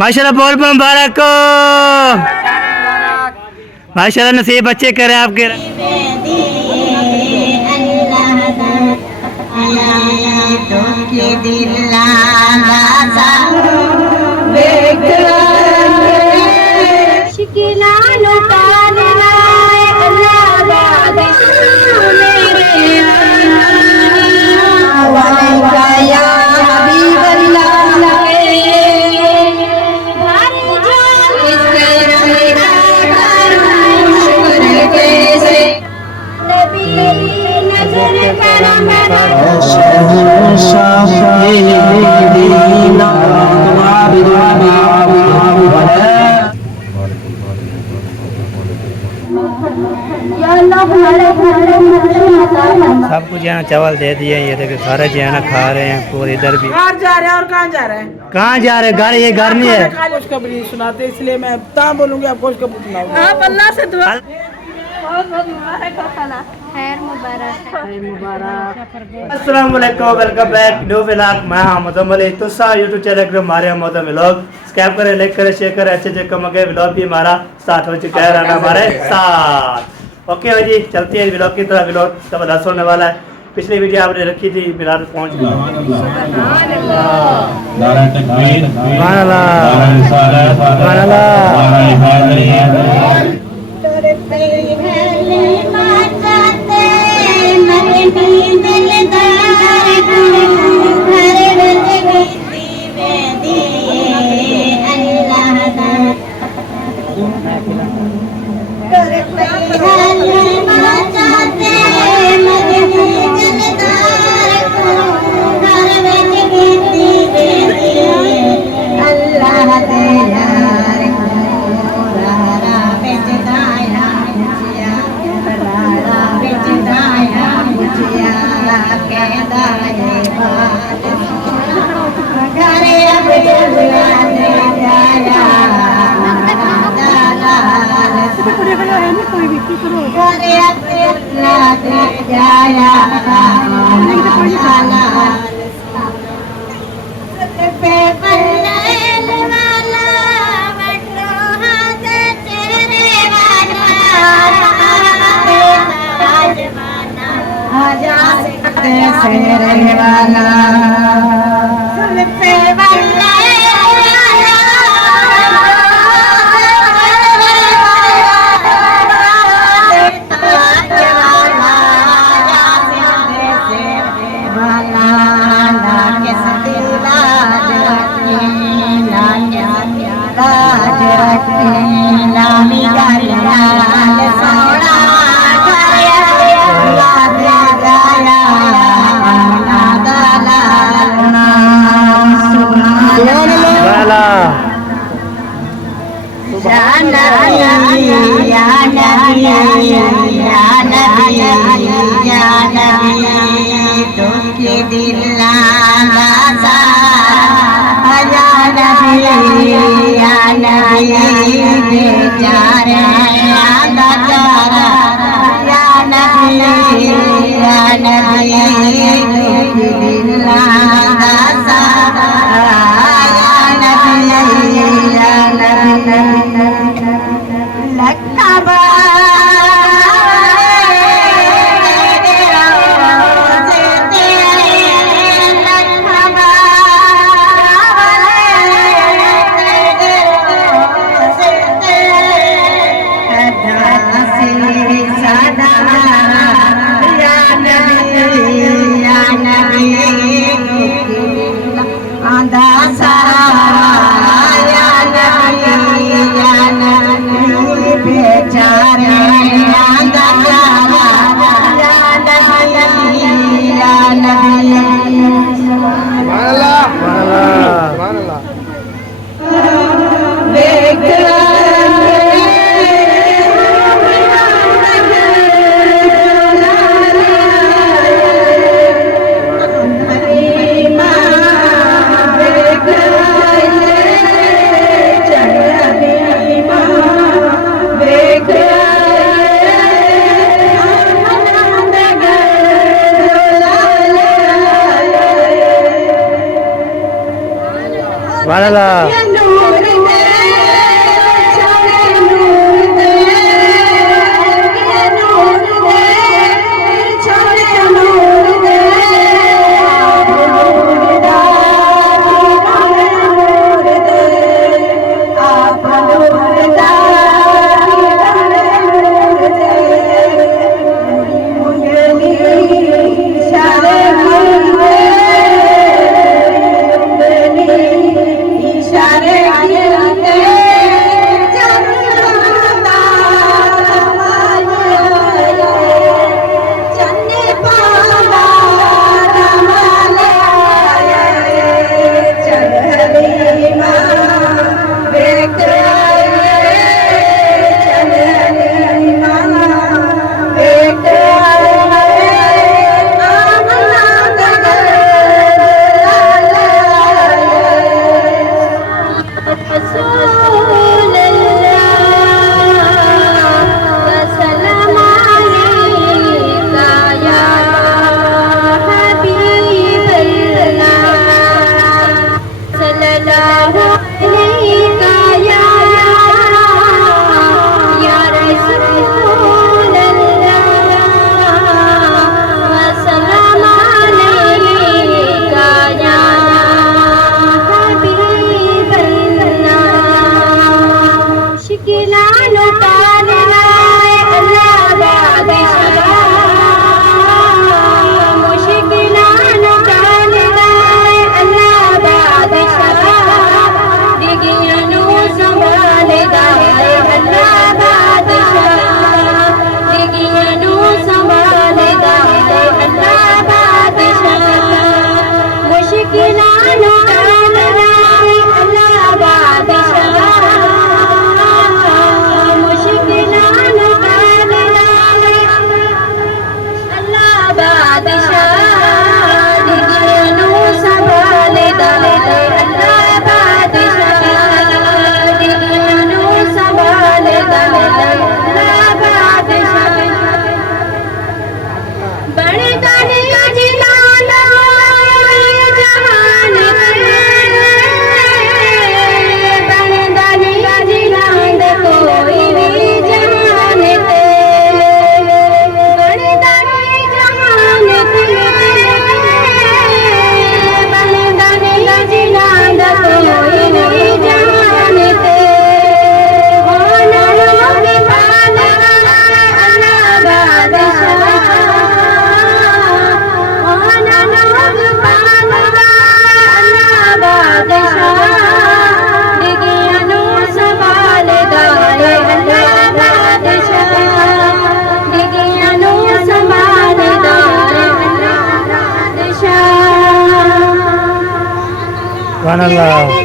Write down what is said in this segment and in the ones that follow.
माशाल्लाह बहुत बहुत मुबारक हो। माशाल्लाह नसीब बच्चे करे आपके। सबको जो है चावल दे दिए। ये देखो सारे जो है ना खा रहे हैं पूरे। इधर भी बाहर जा रहे हैं और कहाँ जा रहे हैं? कहाँ जा रहे हैं? घर ये घर नहीं है। खुशखबरी सुनाते इसलिए मैं कहाँ बोलूँगी आपको खुशखबरी सुनाऊंगी। आप अल्लाह से दुआ अस्सलाम वालेकुम, वेलकम बैक न्यू व्लॉग। मैं मोहम्मद अली तो सा यूट्यूब चैनल के हमारे मोहम्मद व्लॉग सब्सक्राइब करें, लाइक करें, शेयर करें। अच्छे अच्छे कम के व्लॉग भी हमारा साथ हो चुका है रहना हमारे साथ। ओके भाई जी चलते हैं व्लॉग की तरह। व्लॉग जबरदस्त होने वाला है। पिछली वीडियो आपने रखी थी मिलाद पहुंच गई। वाला Subhanallah.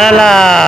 अस्सलातु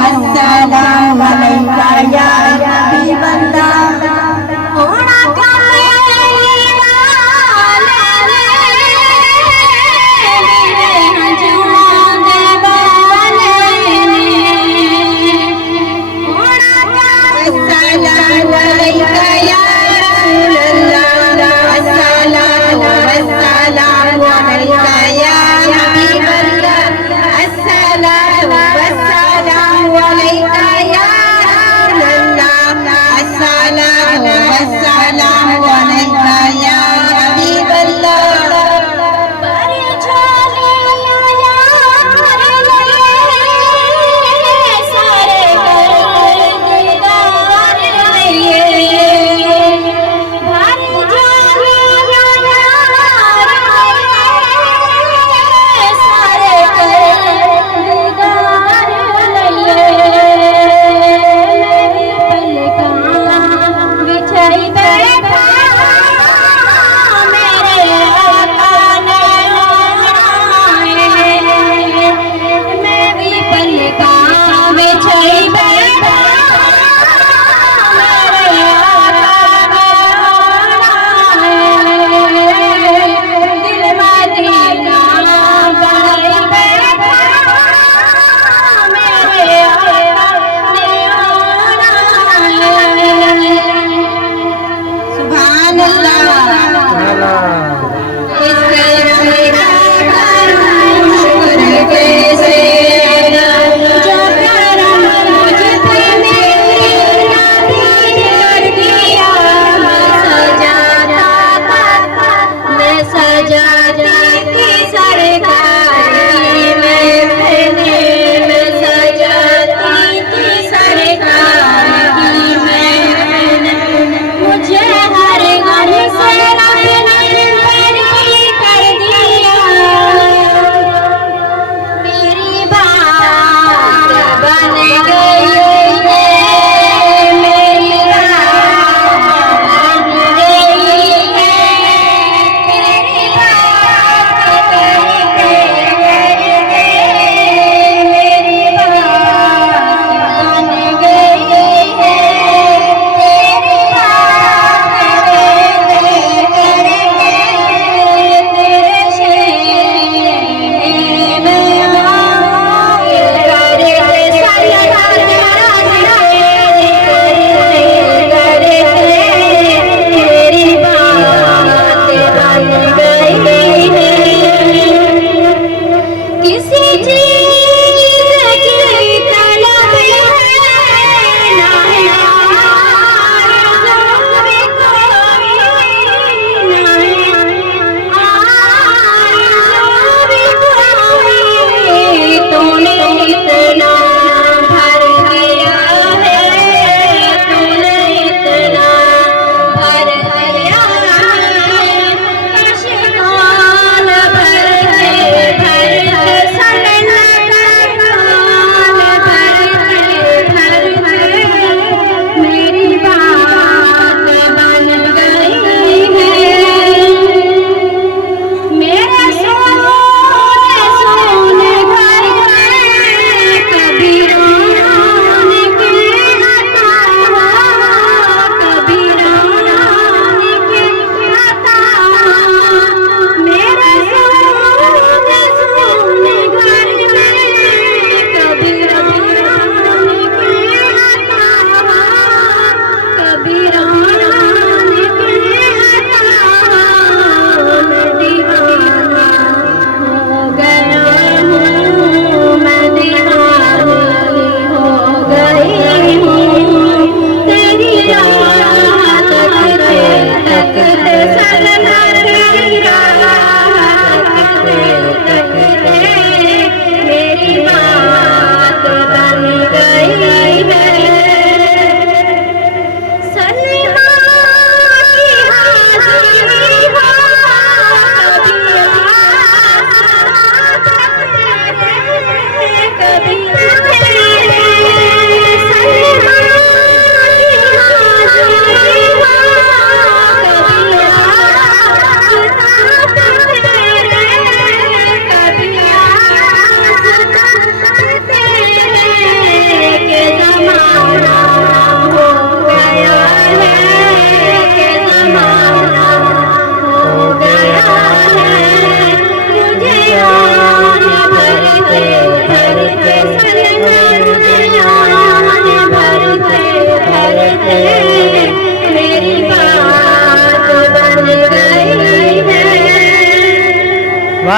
वस्सलामु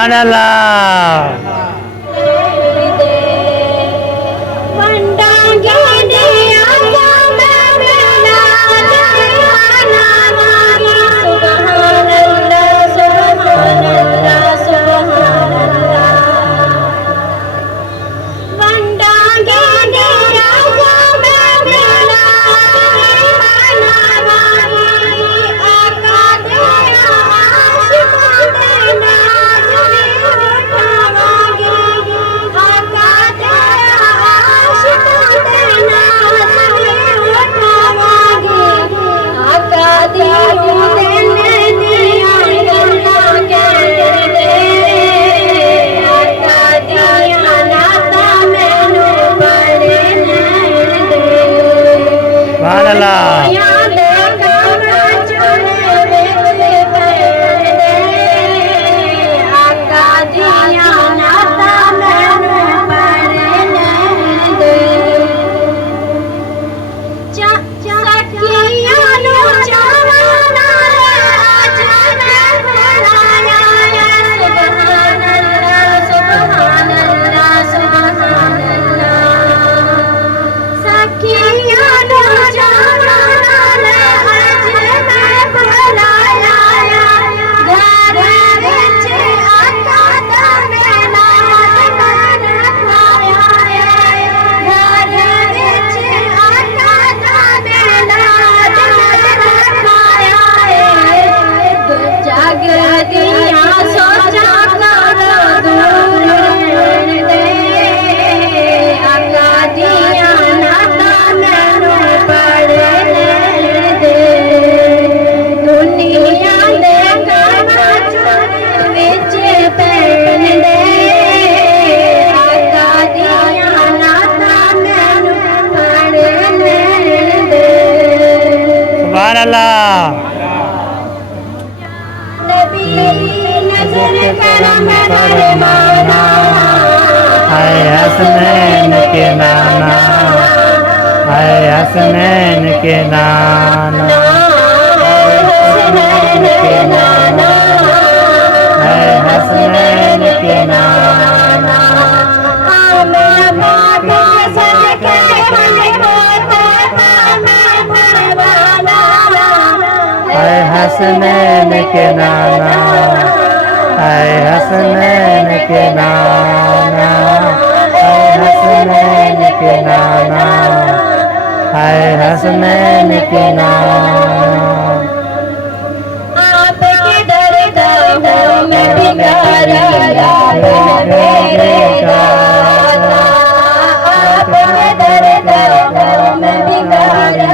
सुभान अल्लाह। हाय हसनैन के नाना, हाय हसनैन के नाना, हसनैन के नाना, हाय हसनैन के नाना। हाय हसनैन के नाना, हाय हसनैन के नाना, हाय हसनैन के नाना, हाय हसनैन के नाना। आपके दरगाह में भिखारी मेरे दाता, आपके दरगाह में भिखारी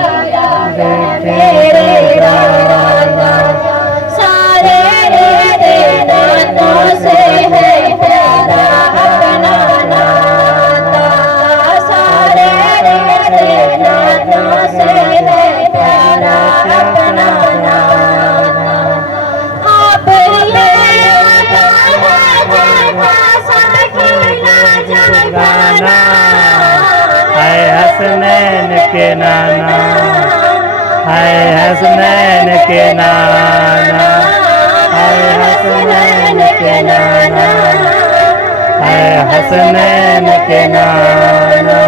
मेरे दाता। सारे रे नातों से है प्यारा अपना नाता, सारे रे नातों से है प्यारा अपना नाता। आप ये गाना हाय हसनैन के नाना, हाय हसनैन के नाना, हाय हसनैन के नाना, हाय हसनैन के नाना।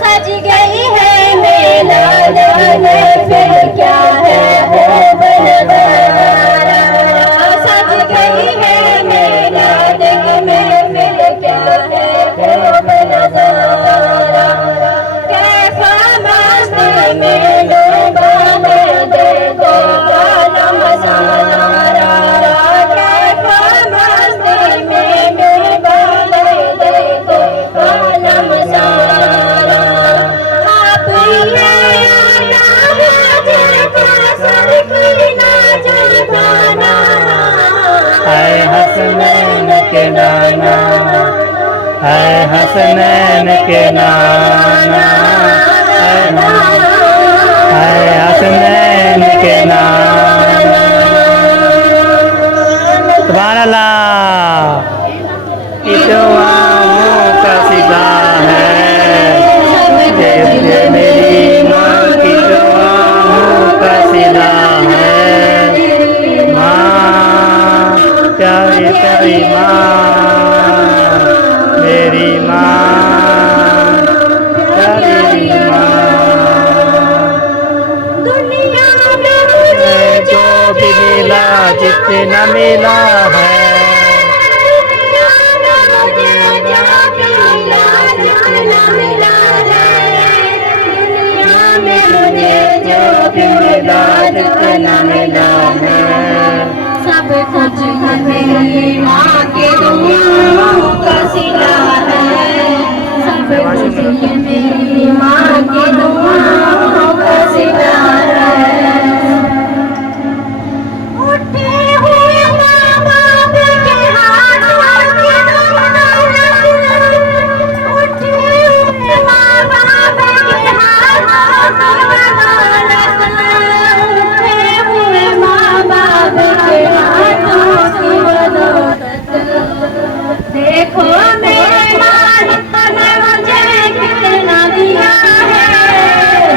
सज गई है मेला जाने फिर क्या है खूब नजारा, सज गई है मेला दिल में फिर क्या है खूब नजारा। कैसा मस्ती में डूबा है देखो आलम सारा, कैसा मस्ती में डूबा है देखो आलम सारा। आप ये हाय हसनैन के नाना, हाय हसनैन के नाना, हाय हसनैन के नाना। सुभान अल्लाह। की दुआओं का सिला है ये मेरी माँ की दुआओं का सिला है। माँ क्या जितना मिला है। जितना मिला है सब कुछ मेरी माँ के दुआओं का सिला है। सब कुछ ये मेरी माँ के दुआओं का सिला है। उठे हुए माँ बाप के हाथों की दौलत, उठे हुए माँ बाप के हाथों की दौलत, उठे हुए माँ बाप के हाथों की बदौलत। देखो मेरे मालिक ने मुझे कितना दिया है।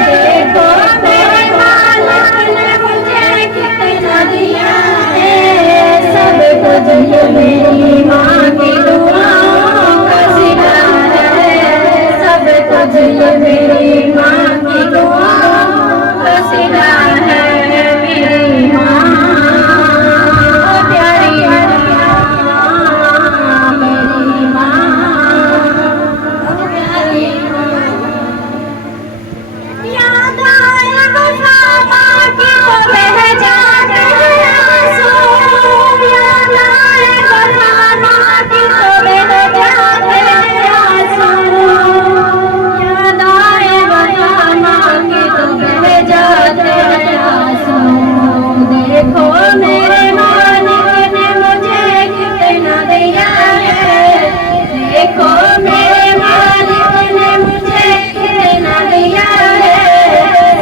देखो मेरे मालिक ने मुझे कितना दिया है। सब कुछ ये मेरी माँ की दुआओं का सिला है। सब कुछ ये मेरी माँ की दुआओं का सिला है। मेरी माँ प्यारी मेरी माँ प्यारी याद आए बसामा की तो बह जाते हैं आंसू। याद आए बसामा की तो बह जाते हैं आंसू। याद आए बसामा की तो बह जाते हैं आंसू। देखो मेरे मालिक ने मुझे कितना दिया है। देखो मेरे मालिक ने मुझे कितना दिया है।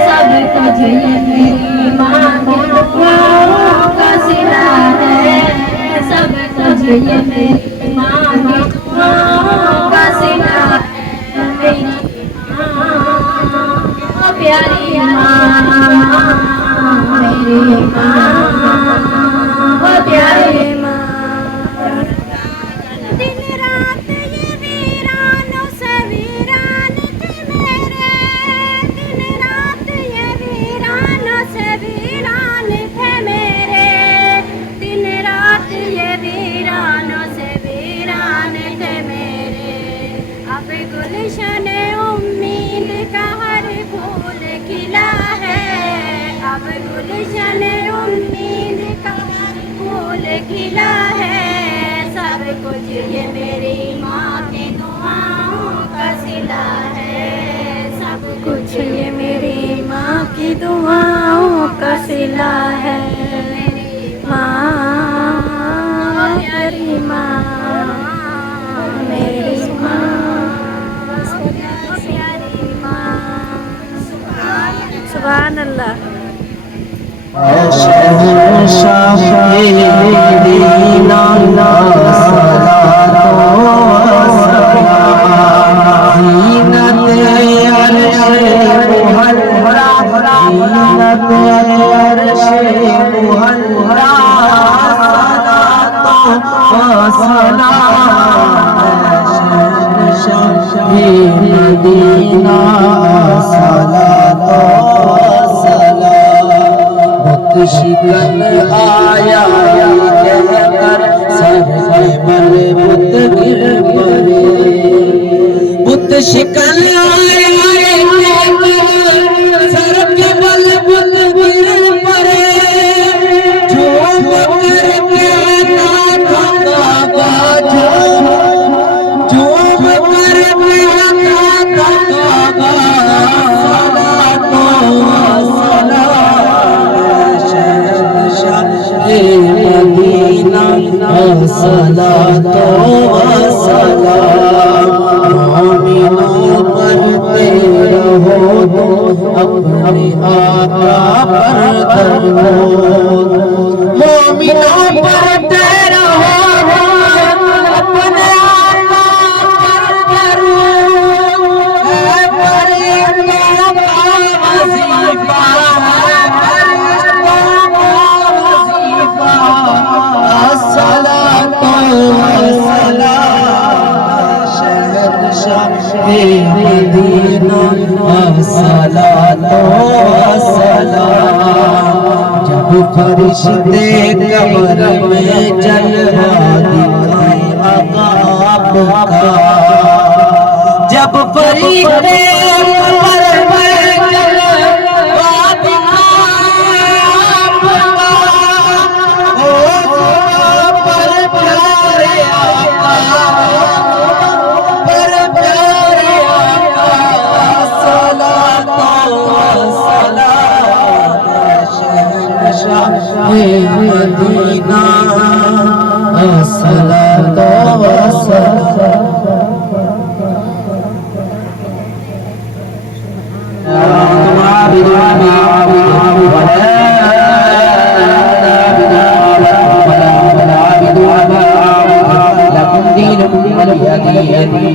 सब कुछ ये मेरी माँ की दुआओं का सिला है। सब कुछ ये मेरी माँ की दुआओं का सिला है। मेरी माँ प्यारी माँ मेरी माँ प्यारी माँ। दिन रात ये वीरानों से वीरान थे मेरे। दिन रात ये वीरानों से वीरान थे मेरे। दिन रात ये वीरानों से वीरान थे मेरे। अब गुलशन उम्मीद का हर फूल खिला है। अब गुलशन उम्मीद का हर फूल खिला है। सब कुछ ये मेरी माँ की दुआओं का सिला है। सब कुछ ये मेरी माँ की दुआओं का सिला है। मेरी माँ प्यारी माँ मेरी माँ प्यारी माँ। सुभान अल्लाह। शिकन आया कहकर सर के बल बुत गिर पड़े। बुत शिकन आया कहकर सर के बल बुत गिर पड़े। झूम करके आता बाबा झूम करके आता बाबा मदीना सलातो फरिश्ते कब्र में जलवा दिखाए आका आपका। जब फरिश्ते कब्र में जलवा दिखाए आपका, ओ पर प्यारे आका, पर प्यारे आका, सलातो सलाम शहंशाह मदीना, सलातो सलाम।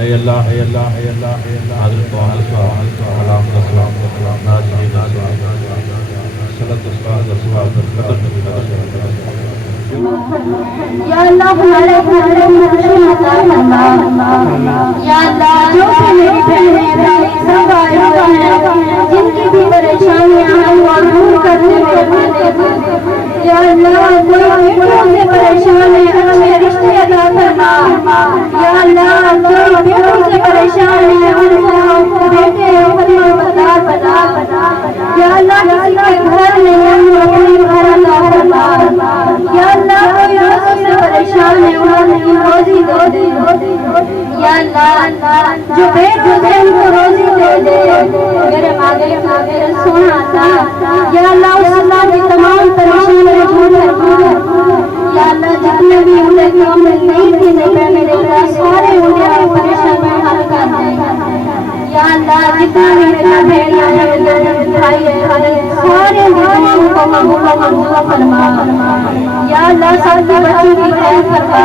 ऐ अल्लाह ऐ अल्लाह ऐ अल्लाह ऐ अल्लाह हज़रत मोहम्मद सल्लल्लाहु अलैहि वसल्लम नाज़रीन या अल्लाह हमारे घर में खुशी अता फरमा। या अल्लाह जो भी मेरी बहनें भाई सब आए हुए हैं जिनकी भी परेशानियां हैं वो दूर करने में मदद। या अल्लाह कोई बेटों से परेशान है अच्छे रिश्ते अता फरमा। या अल्लाह कोई बेटों से परेशान है उनको बेटे बता बता। या अल्लाह किसी के घर में अपने घर अता फरमा। या अल्लाह कोई रोजी से परेशान है उन्हें रोजी दे दे। या अल्लाह जो बेरोज़ है उनको रोजी दे दे। मेरे मालिक मेरे सोना था। या अल्लाह उस अल्लाह की तमाम परेशानियां दूर फरमा। या अल्लाह जितने भी उन्हें काम नहीं थे मेरे सारे उन्हें परेशानियां हल कर दे। या अल्लाह जितना भी मेरा भेड़िया है भाई है सारे दुआओं को मंजूर फरमा। या अल्लाह सबके बच्चों की खैर फरमा।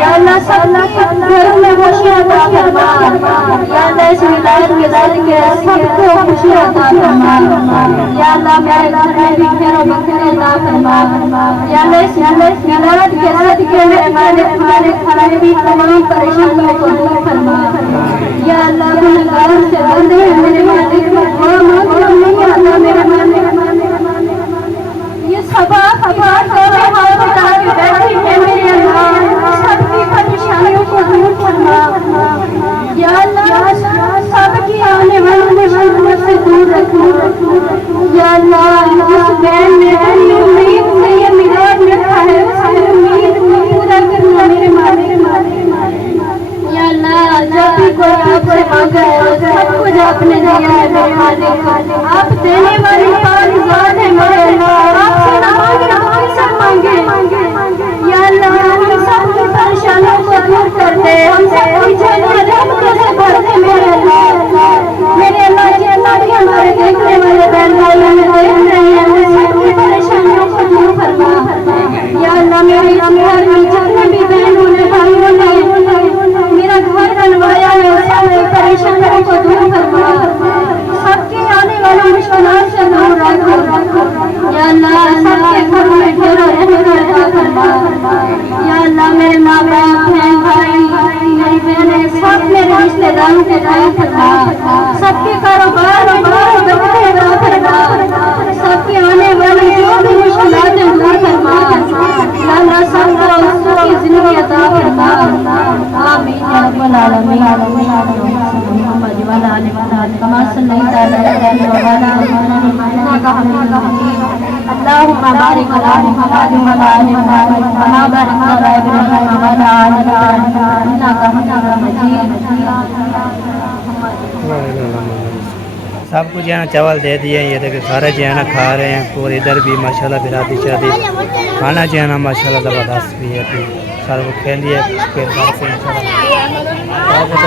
या अल्लाह सबके घरों में खुशियां अता फरमा। या अल्लाह इस विलायत के सदके सबको खुशियां अता फरमा। या अल्लाह मेरे घर में भी खैर बरकत अता फरमा। या अल्लाह इस विलायत के सदके मेरे मालिक हमारे घर में भी तमाम परेशानियों को दूर फरमा। या अल्लाह गुनहगारों से बंदे हैं मेरे मालिक नहीं आता मेरे मालिक। ये सबा हाथ उठा के बैठी है मेरे अल्लाह सबकी परेशानियों को दूर फरमा। या अल्लाह सबकी आने वाली मुश्किलों से दूर रखो। या अल्लाह जिस बहन ने अपनी उम्मीद से ये मिलाद लिखा है उसकी उम्मीद को पूरा करना मेरे मालिक। या अल्लाह जब भी कोई आपसे मांगा है सब कुछ आपने दिया है मेरे मालिक। आप देने वाली पाक ज़ात है मेरे अल्लाह। आपसे ना मांगे हमसे मांगे। या अल्लाह हम सबकी परेशानियों को दूर कर दे। हमसे पूछे रहमतों से भर दे मेरे अल्लाह। मेरे अल्लाह जी अल्लाह भी हमारे देखने वाले बहन भाइयों में देख रहे हैं सबकी परेशानियों को दूर फरमा। या अल्लाह मेरे इस घर में जितने भी बहनों ने भाइयों ने मेरा घर बनवाया है सबकी परेशानियों को दूर फरमा। सबके आने वाले मुश्किलात से दूर रखो। या अल्लाह सबके घर में ढेरों रहमत अता फरमा। या अल्लाह मेरे माँ बाप बहन भाई मेरी बहनें सब मेरे रिश्तेदारों के दान फरमा। सबके कारोबार में बरकत अता फरमा। सबके आने वाली जो भी मुश्किलात हैं दूर फरमा। या अल्लाह सबको सुखी जिंदगी अता फरमा। आमीन या रब्बल आलमीन। मुहम्मद व आले मुहम्मद कमा सल्लल्लाहु अलैहि व सल्लम। अल्लाहुम्मा बारिक अला मुहम्मद व आले मुहम्मद कमा बारकता अला इब्राहीम व आले इब्राहीम इन्नका हमीदुम मजीद। सबको जो है चावल दे दिए। ये देखिए सारे जो है ना खा रहे हैं। और इधर भी माशाल्लाह बिरादी शादी खाना जो है ना माशाल्लाह ज़बरदस्त भी है। फिर सारे को खेलिए फिर बाद से इंशाल्लाह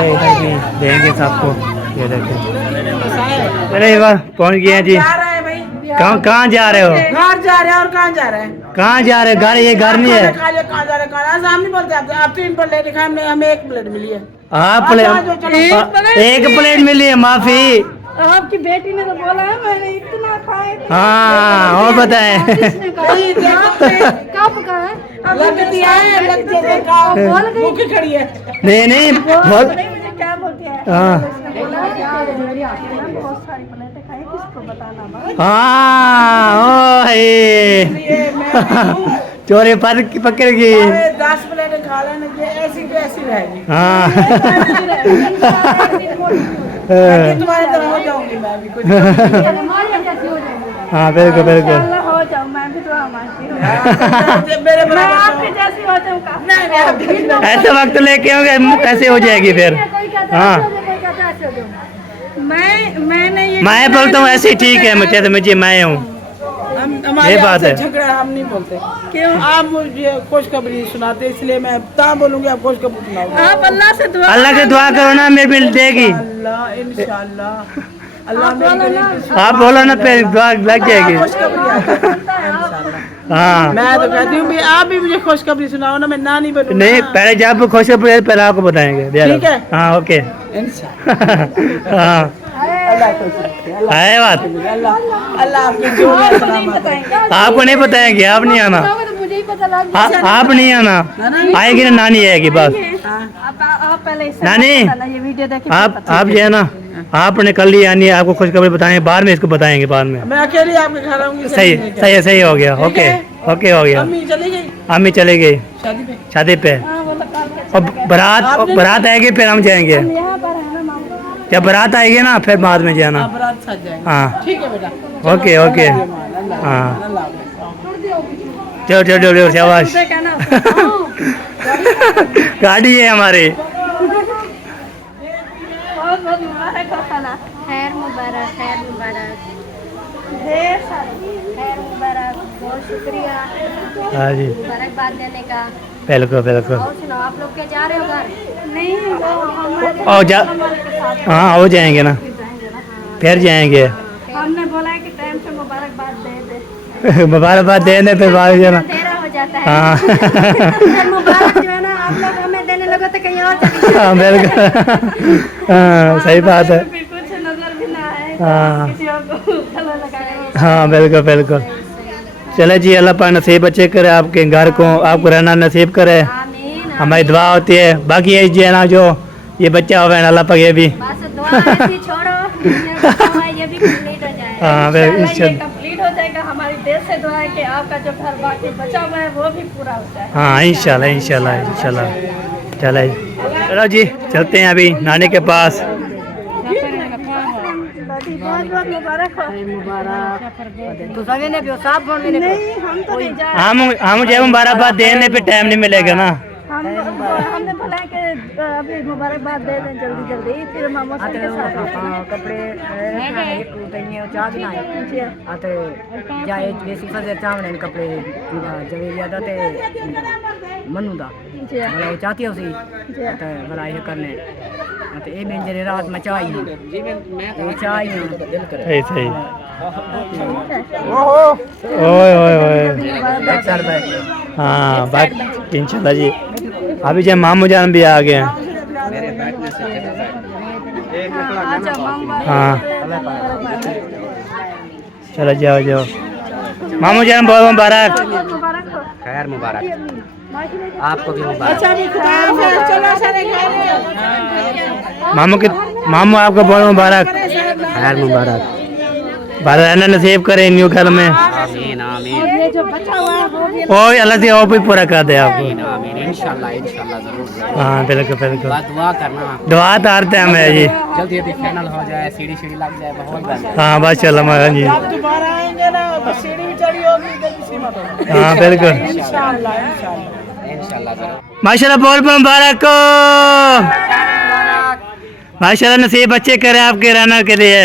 इधर भी देंगे सबको। ये देखिए चले एक बार पहुँच गए हैं जी। कहाँ जा रहे हो? घर जा रहे हैं। और कहाँ जा रहे हैं? कहाँ जा रहे? घर ये घर नहीं है। कहाँ जा रहे? कहाँ हम नहीं बोलते आप 3 प्लेट खाए हमने हमें 1 प्लेट मिली है। आप प्लेट एक प्लेट मिली है, माफी। आपकी बेटी ने तो बोला है मैंने इतना खाए। हाँ और बताए। कब का है? लगती है बोल गई खड़ी है। नहीं नहीं बहुत क्या बोलती है? हाँ बहुत सारी प्लेटें खाई, किसको बताना? हाँ ओ चोरी पर पकड़ गई। 10 प्लेटें खा लेने की ऐसी तो ऐसी रहेगी। हाँ तुम्हारी तरह हो जाऊंगी मैं भी कुछ। हाँ बिल्कुल बिल्कुल। हो जाऊं मैं भी दुआ मांगती हूँ। मेरे मैं आपके जैसी हो जाऊँ। ऐसे वक्त लेके होंगे कैसे हो जाएगी फिर? हाँ मैंने ये मैं बोलता हूँ ऐसे ही ठीक है, मुझे मैं हूँ, ये बात है। झगड़ा हम नहीं बोलते। क्यों? आप मुझे खुशखबरी सुनाते इसलिए मैं तहाँ बोलूँगी आप खुशखबरी सुनाओ। आप अल्लाह से दुआ करो ना, मेरे मिल देगी इंशाल्लाह। अल्लाह आप बोलो ना फिर दुआ लग जाएगी। हाँ मैं तो कहती हूँ आप भी मुझे खुशखबरी सुनाओ ना, मैं ना नहीं बनूंगा। नहीं पहले जब खुश हो पहले आपको बताएंगे। ठीक है हाँ ओके। हाँ है बात। अल्लाह आपकी जो आपको नहीं बताएंगे, आप नहीं आना, आप नहीं आना, आएगी ना नानी आएगी बस। नानी ये वीडियो देखे आप जो है ना आपने कल ही आनी है, आपको खुशखबरी बताएंगे बाद में, इसको बताएंगे बाद में। मैं अकेले आपके घर आऊंगी। सही सही सही हो गया। ओके ओके हो गया। अम्मी चली गई शादी पे और बारात आएगी फिर हम जाएंगे। जब बारात आएगी ना फिर बाद में जाना। हाँ ठीक है बेटा। Okay okay. हाँ चलो चलो चलो शाबाश। गाड़ी है हमारी। खैर मुबारक, खैर मुबारक, खैर मुबारक। बहुत शुक्रिया हाँ जी मुबारकबाद देने का। बिल्कुल बिल्कुल। और सुनाओ आप लोग क्या जा रहे हो घर? नहीं और जा हाँ हो जाएंगे ना, फिर जाएंगे। हमने बोला है कि टाइम से मुबारकबाद दे दे। मुबारकबाद देने पे बाद जाना। देरा हो जाता है। हाँ मुबारक जो है ना आप लोग हमें देने लगे तो कहीं और चले जाओ। हाँ बिल्कुल। हाँ सही बात है। फिर कुछ नजर भी ना आए हाँ किसी और को गला लगाए। हाँ बिल्कुल बिल्कुल। चले जी अल्लाह पाक नसीब अच्छे करे, आपके घर को आपको रहना नसीब करे, आमीन। हमारी दुआ होती है। बाकी ये जो है ना जो ये बच्चा हुआ है अल्लाह पाक ये भी बस दुआ ऐसी छोड़ो ये भी कंप्लीट हो जाए। हाँ ये कंप्लीट हो जाएगा। हमारी दिल से दुआ है कि आपका जो घर बाकी बचा हुआ है वो भी पूरा हो जाए। हाँ इंशाल्लाह इंशाल्लाह इंशाल्लाह। चले चलो जी चलते हैं अभी नानी के पास। बहुत मुबारक हो। हम जब मुबारकबाद देने पे टाइम नहीं मिलेगा ना। हमने बोला कि अभी मुबारकबाद दे दें जल्दी जल्दी, फिर मामा के साथ कपड़े चाह जाए देसी फजर चावने कपड़े जवेरिया दा ते मनु दा भला वो चाहती है उसी ते भला ये करने ते ए मेंजरे रात में चाही ये चाही सही सही। ओए ओए ओए हाँ बात इंशाल्लाह जी। अभी जब मामू जान भी आ गए हैं। हाँ चलो जाओ जाओ मामू जान बहुत मुबारक। खैर मुबारक आपको भी मुबारक। मामू आपको बहुत मुबारक। खैर मुबारक। बारह रहना नसीब करे न्यू घर में। आमीन आमीन ओए अल्लाह से और भी पूरा कर दे आपको। आमीन इंशाल्लाह इंशाल्लाह जरूर। हाँ बिल्कुल बिल्कुल दुआ करना, दुआ तो हर टाइम है जी। जल्दी जल्दी फाइनल हो जाए, सीढ़ी सीढ़ी लग जाए, बहुत हाँ बस चलो महाराज जी। दोबारा आएंगे ना सीढ़ी भी चढ़ी होगी। हाँ बिल्कुल इंशाल्लाह इंशाल्लाह। माशाल्लाह बहुत मुबारक हो। माशाल्लाह नसीब अच्छे करे आपके रहना के लिए।